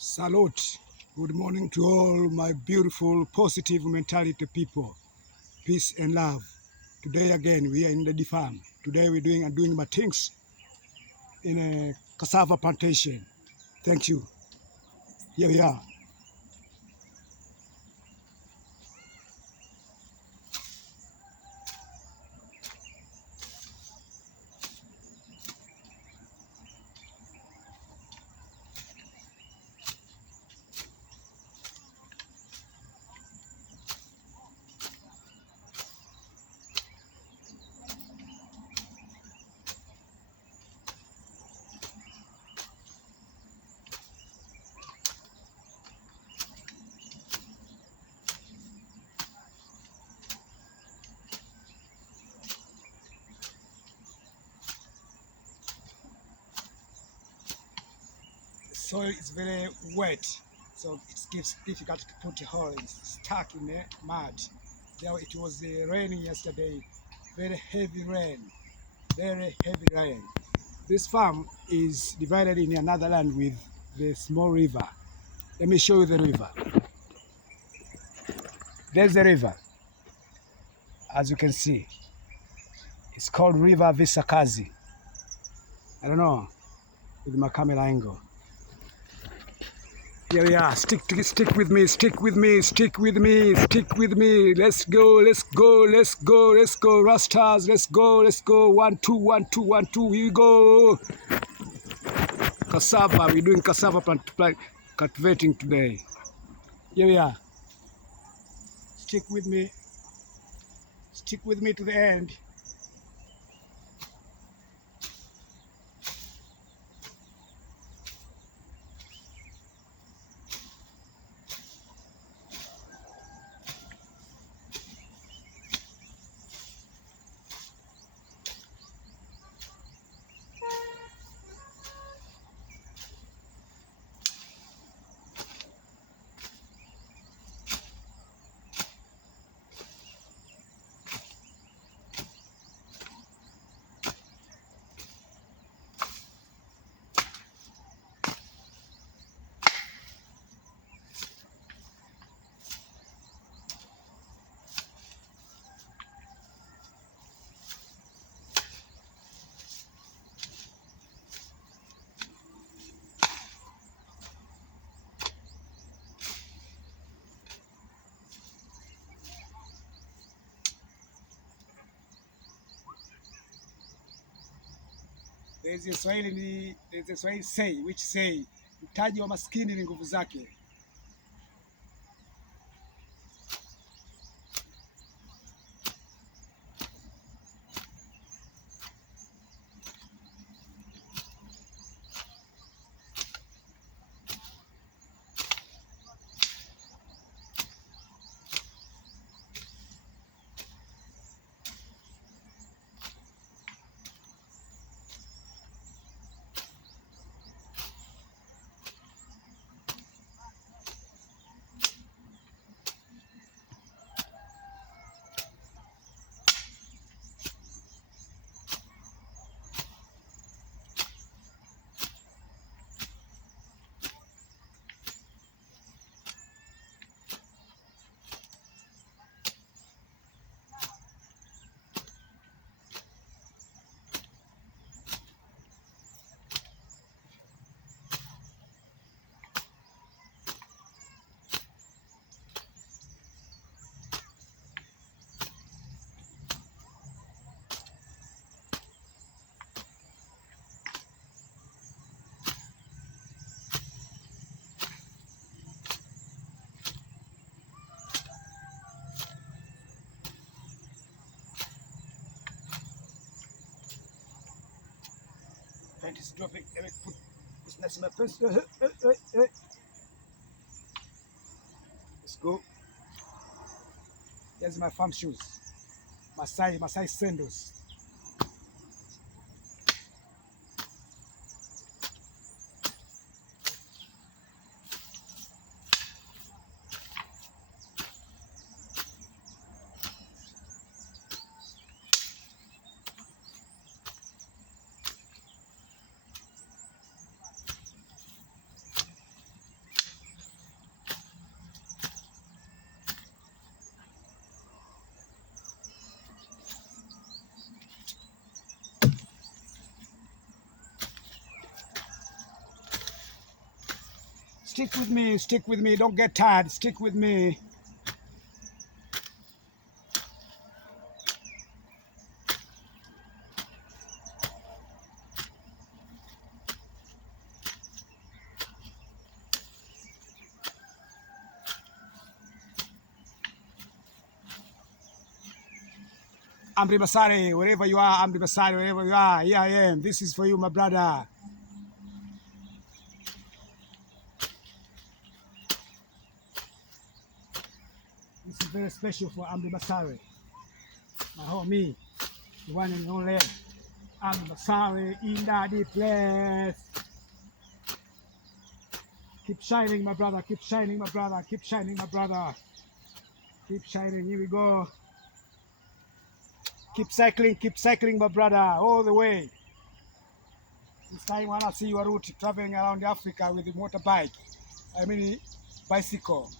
Salute. Good morning to all my beautiful, positive mentality people. Peace and love. Today again, we are in the farm. Today we're doing my things in a cassava plantation. Thank you. Here we are. The soil is very wet, so it gives difficult to put a hole. It's stuck in the mud. There it was raining yesterday, very heavy rain, very heavy rain. This farm is divided in another land with the small river. Let me show you the river. There's the river, as you can see. It's called River Visakazi. I don't know with my camera angle. Here we are. Stick with me. Stick with me. Stick with me. Stick with me. Let's go. Let's go. Let's go. Let's go. Rastas. Let's go. Let's go. 1, 2, 1, 2, 1, 2. Here we go. Cassava. We're doing cassava cultivating today. Here we are. Stick with me. Stick with me to the end. There's a Swahili say which say mtaji wa maskini ni nguvu zake. Paint is dropping. Let me put this next to my pencil. Let's go. Here's my farm shoes. Masai sandals. Stick with me, stick with me. Don't get tired. Stick with me. Amri Basare, wherever you are, Amri Basare, wherever you are, here I am. This is for you, my brother. This is very special for Amri Basare, my homie, the one and only Amri Basare in that deep place. Keep shining, my brother. Keep shining, my brother. Keep shining, my brother. Keep shining. Here we go. Keep cycling, my brother, all the way. This time when I see your route traveling around Africa with the motorbike, I mean bicycle.